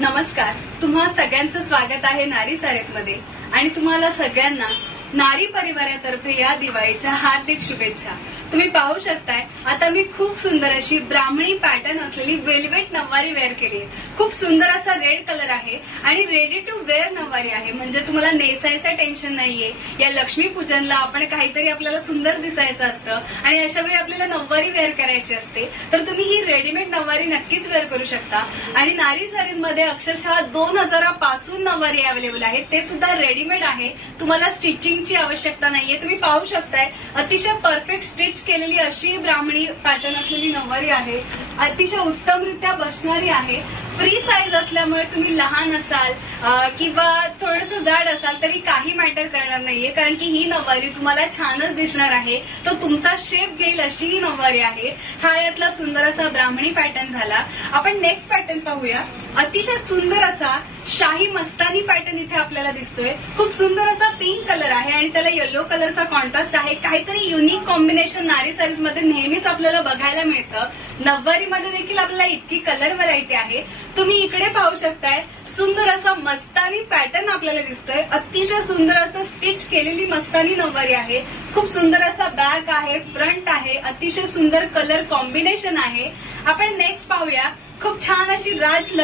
नमस्कार, तुम्हा सगळ्यांचं स्वागत आहे नारी सारीज मध्ये आणि तुम्हाला सगळ्यांना नारी परिवारातर्फे या दिवाळीच्या हार्दिक शुभेच्छा। तुम्ही पाहू शकताय आता मी खूप सुंदर अशी ब्राह्मणी पॅटर्न असलेली वेलवेट नववारी वेअर केली आहे। खूप सुंदर असा रेड कलर आहे आणि रेडी टू वेअर नववारी आहे, म्हणजे तुम्हाला नेसायचं टेन्शन नाहीये। या लक्ष्मी पूजनला आपण काहीतरी आपल्याला सुंदर दिसायचं असतं आणि अशा वेळी आपल्याला नववारी वेअर करायची असते, तर तुम्ही ही रेडीमेड नववारी नक्कीच वेअर करू शकता। आणि नारी सारीज मध्ये अक्षरशः 2000 पासून नववारी अवेलेबल आहे, ते सुद्धा रेडीमेड आहे। तुम्हाला स्टिचिंगची आवश्यकता नाहीये। तुम्ही पाहू शकताय अतिशय परफेक्ट स्टिच केलेली अशी ब्राह्मणी पॅटर्न असलेली नववारी आहे, अतिशय उत्तमरित्या बसणारी आहे। फ्री साईज असल्यामुळे तुम्ही लहान असाल किंवा थोडंसं जाड असाल तरी काही मॅटर करणार नाहीये, कारण की ही नववारी तुम्हाला छानच दिसणार आहे, तो तुमचा शेप घेईल अशी ही नववारी आहे। हा यातला सुंदर असा ब्राह्मणी पॅटर्न झाला। आपण नेक्स्ट पॅटर्न पाहूया। अतिशय सुंदर असा शाही मस्तानी पॅटर्न इथे आपल्याला दिसतोय। खूप सुंदर असा पिंक कलर आहे आणि त्याला येलो कलरचा कॉन्ट्रास्ट आहे। काहीतरी युनिक कॉम्बिनेशन नारी सारीज मध्ये नेहमीच आपल्याला बघायला मिळतं। नववारी मध्ये देखील आपल्याला इतकी कलर व्हरायटी आहे। तुम्ही इकडे पाहू शकताय सुंदर असा मस्तानी पॅटर्न आपल्याला दिसतोय। अतिशय सुंदर असं स्टिच केलेली मस्तानी नववारी आहे। खूप सुंदर असा बॅक आहे, फ्रंट आहे, अतिशय सुंदर कलर कॉम्बिनेशन आहे। आपण नेक्स्ट पाहूया। खूप छान अशी राज